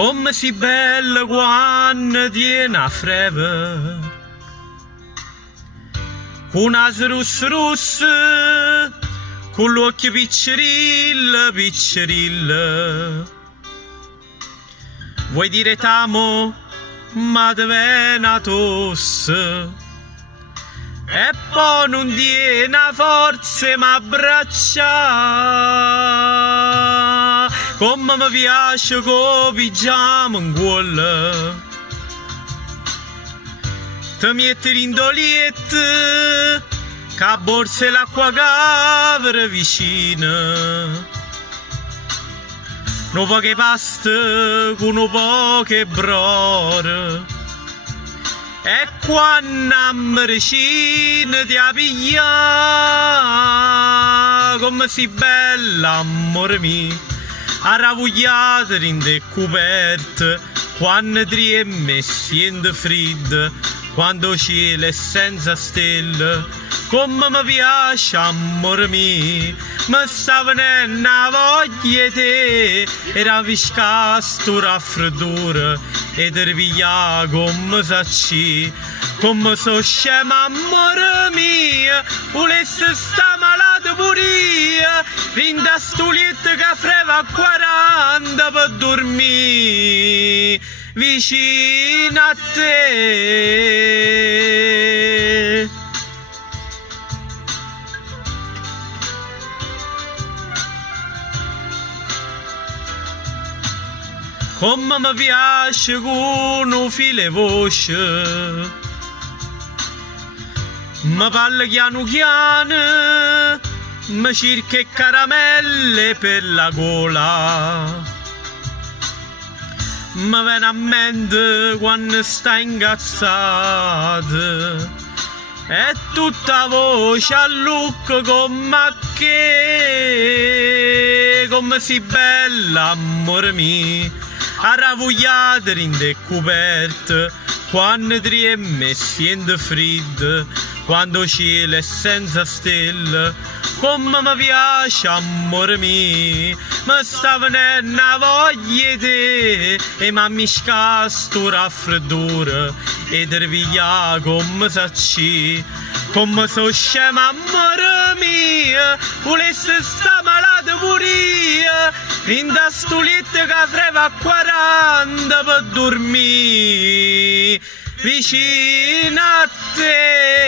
Come si bella quando tiene a freve, con naso russo russo, con l'occhio piccerilla, piccerilla. Vuoi dire t'amo, ma te vena tosse, e poi non tiene forza ma abbraccia, come mi piace con pigiama in cuore. Ti metti in doliette, che a borsa e l'acqua cavere vicina. No poche paste con no poche brore, e quando mi ricina ti appiglia, come si bella amore mio, arravogliata in de coperte, quando ti è messi in freddo, quando cielo è senza stelle. Come mi piace amore mio, mi sta venendo a voglia di te, e ravisca sto raffreddore, e ti ripiglia come sacci, come so scema amore mio, volesse sta malato pure io, rinda sto letto che freva a 40 per dormire vicino a te. Come mi piace con un filo voce, mi parla piano piano, mi cerca caramelle per la gola, mi viene a mente quando sta incazzata, e tutta voce a lucco come si bella amore mio, arravogliata in de coperte, quando ti è messi in freddo, quando cielo è senza stelle. Come mi piace amore mio, mi sta venendo a voglia di te, e mi ammisca sto raffreddore, e ti ripiglia come sacci, come so scema amore mio, volesse sta malata pure io, in da sto letto che freva a 40 per dormire vicino a te.